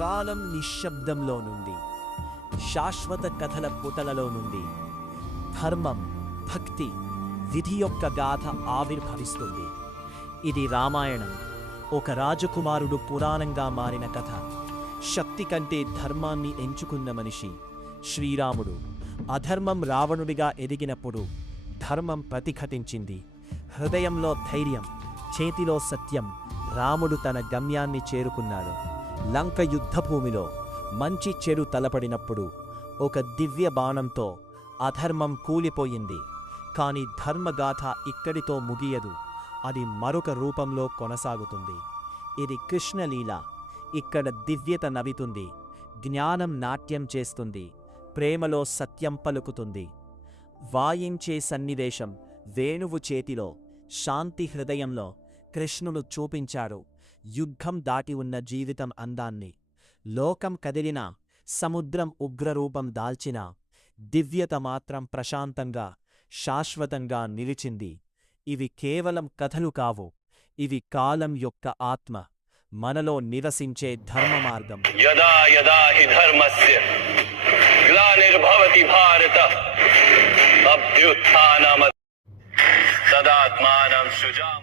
కాలం నిశ్శబ్దంలో నుండి, శాశ్వత కథల పుటలలో నుండి ధర్మం, భక్తి, విధి యొక్క గాథ ఆవిర్భవిస్తుంది. ఇది రామాయణం, ఒక రాజకుమారుడు పురాణంగా మారిన కథ. శక్తి కంటే ధర్మాన్ని ఎంచుకున్న మనిషి శ్రీరాముడు. అధర్మం రావణుడిగా ఎదిగినప్పుడు ధర్మం ప్రతిఘటించింది. హృదయంలో ధైర్యం, చేతిలో సత్యం. రాముడు తన గమ్యాన్ని చేరుకున్నాడు. లంక యుద్ధభూమిలో మంచి చెడు తలపడినప్పుడు ఒక దివ్య బాణంతో అధర్మం కూలిపోయింది. కాని ధర్మగాథ ఇక్కడితో ముగియదు, అది మరొక రూపంలో కొనసాగుతుంది. ఇది కృష్ణలీల. ఇక్కడ దివ్యత నవ్వుతుంది, జ్ఞానం నాట్యం చేస్తుంది, ప్రేమలో సత్యం పలుకుతుంది. వాయించే సన్నివేశం వేణువు చేతిలో, శాంతి హృదయంలో కృష్ణుడు చూపించాడు యుద్ధం దాటి ఉన్న జీవితం అందాన్ని. లోకం కదిలినా, సముద్రం ఉగ్రరూపం దాల్చినా, దివ్యత మాత్రం ప్రశాంతంగా, శాశ్వతంగా నిలిచింది. ఇవి కేవలం కథలు కావు, ఇవి కాలం యొక్క ఆత్మ, మనలో నివసించే ధర్మ మార్గం. యదా యదా హి ధర్మస్య గ్లానిర్భవతి భారత అభ్యుత్థానమ తదాత్మానం సృజామి.